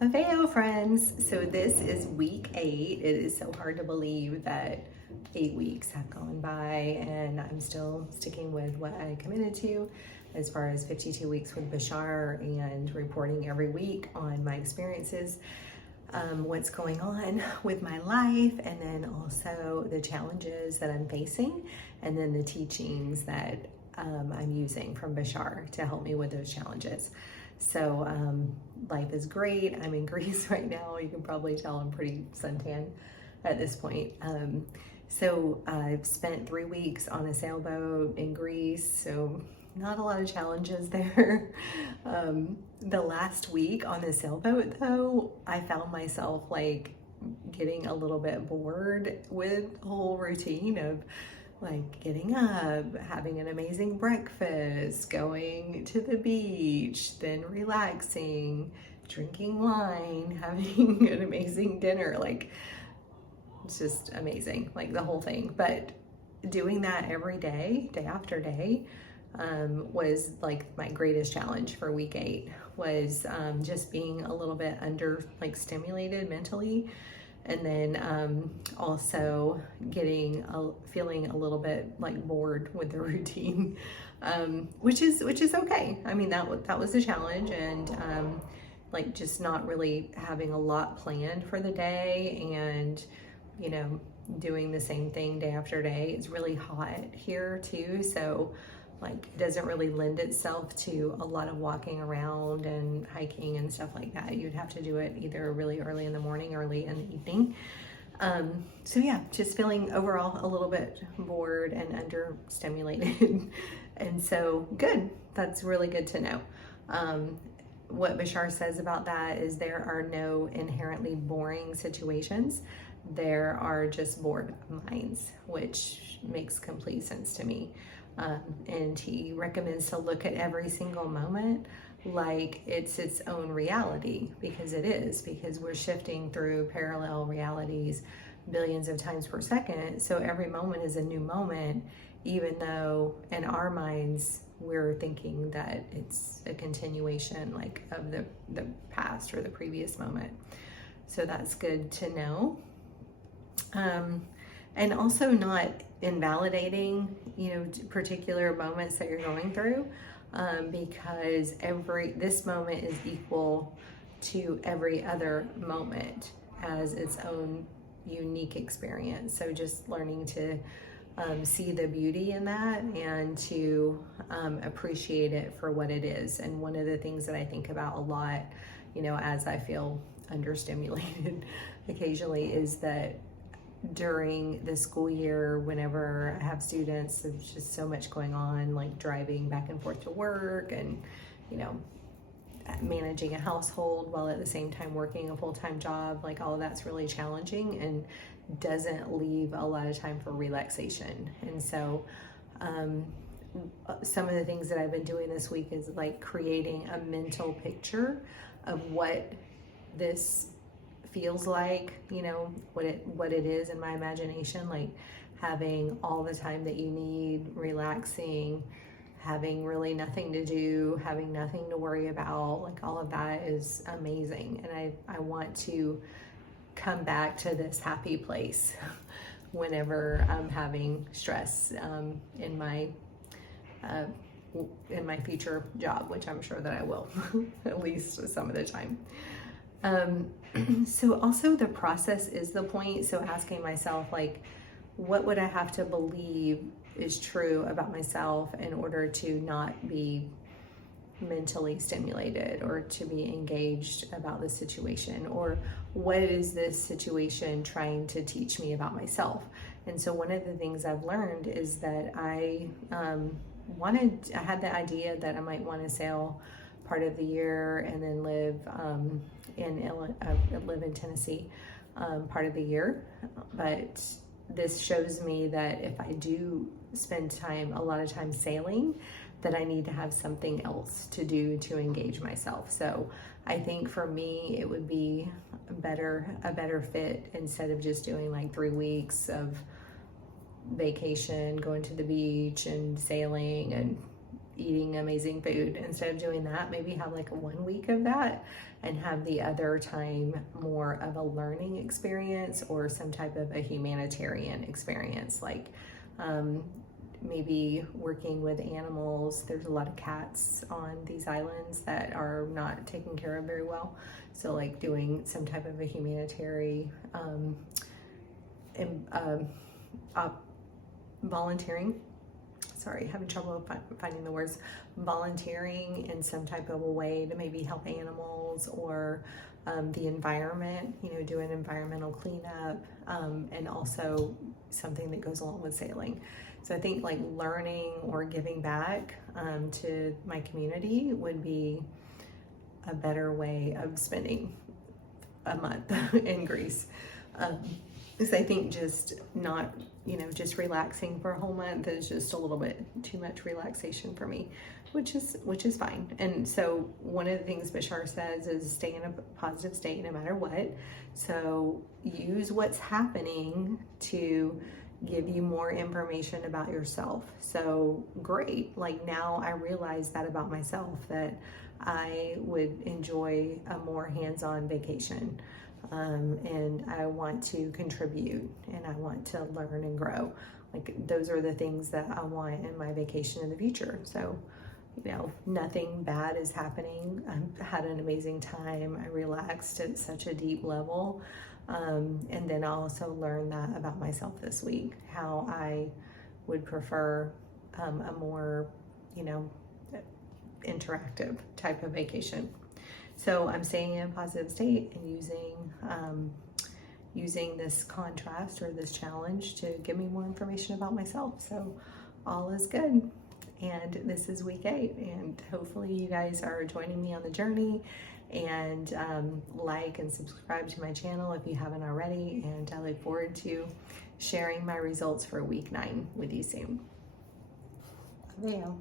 Aveo Friends. So this is week 8. It is so hard to believe that 8 weeks have gone by and I'm still sticking with what I committed to as far as 52 weeks with Bashar and reporting every week on my experiences, what's going on with my life, and then also the challenges that I'm facing, and then the teachings that I'm using from Bashar to help me with those challenges. So life is great. I'm in Greece right now. You can probably tell I'm pretty suntan at this point. So I've spent 3 weeks on a sailboat in Greece, so not a lot of challenges there. The last week on the sailboat though, I found myself like getting a little bit bored with the whole routine of like getting up, having an amazing breakfast, going to the beach, then relaxing, drinking wine, having an amazing dinner. Like, it's just amazing, like the whole thing. But doing that every day, day after day, was like my greatest challenge for week 8 was just being a little bit under like stimulated mentally, and then also feeling a little bit like bored with the routine, which is okay. I mean, that was a challenge, and like just not really having a lot planned for the day, and doing the same thing day after day. It's really hot here too, so like it doesn't really lend itself to a lot of walking around and hiking and stuff like that. You'd have to do it either really early in the morning or late in the evening. So yeah, just feeling overall a little bit bored and understimulated. And so good, that's really good to know. What Bashar says about that is there are no inherently boring situations. There are just bored minds, which makes complete sense to me. And he recommends to look at every single moment like it's its own reality, because it is, because we're shifting through parallel realities billions of times per second. So every moment is a new moment, even though in our minds we're thinking that it's a continuation like of the past or the previous moment. So that's good to know. And also not invalidating, particular moments that you're going through, because this moment is equal to every other moment as its own unique experience. So just learning to see the beauty in that and to appreciate it for what it is. And one of the things that I think about a lot, as I feel understimulated occasionally, is that during the school year, whenever I have students, there's just so much going on, like driving back and forth to work and, managing a household while at the same time working a full-time job. Like all of that's really challenging and doesn't leave a lot of time for relaxation. And so some of the things that I've been doing this week is like creating a mental picture of what this feels like, what it is in my imagination, like having all the time that you need, relaxing, having really nothing to do, having nothing to worry about. Like all of that is amazing, and I want to come back to this happy place whenever I'm having stress in my future job, which I'm sure that I will at least some of the time. So also the process is the point. So asking myself, like, what would I have to believe is true about myself in order to not be mentally stimulated or to be engaged about the situation? Or what is this situation trying to teach me about myself? And so one of the things I've learned is that I had the idea that I might want to sail part of the year and then live in Tennessee part of the year. But this shows me that if I do spend a lot of time sailing, that I need to have something else to do to engage myself. So I think for me, it would be a better fit, instead of just doing like 3 weeks of vacation, going to the beach and sailing and eating amazing food. Instead of doing that, maybe have like 1 week of that and have the other time more of a learning experience or some type of a humanitarian experience, like maybe working with animals. There's a lot of cats on these islands that are not taken care of very well. So like doing some type of a humanitarian volunteering. Sorry, having trouble finding the words. Volunteering in some type of a way to maybe help animals or the environment, you know, doing environmental cleanup, and also something that goes along with sailing. So I think like learning or giving back to my community would be a better way of spending a month in Greece. Because I think just not, you know, just relaxing for a whole month is just a little bit too much relaxation for me, which is fine. And so one of the things Bashar says is stay in a positive state no matter what. So use what's happening to give you more information about yourself. So great, like now I realize that about myself, that I would enjoy a more hands-on vacation. And I want to contribute and I want to learn and grow. Like those are the things that I want in my vacation in the future. So, you know, nothing bad is happening. I had an amazing time. I relaxed at such a deep level. And then I also learned that about myself this week, how I would prefer a more, you know, interactive type of vacation. So I'm staying in a positive state and using this contrast or this challenge to give me more information about myself. So all is good. And this is week 8, and hopefully you guys are joining me on the journey, and like and subscribe to my channel if you haven't already. And I look forward to sharing my results for week 9 with you soon. Aveo.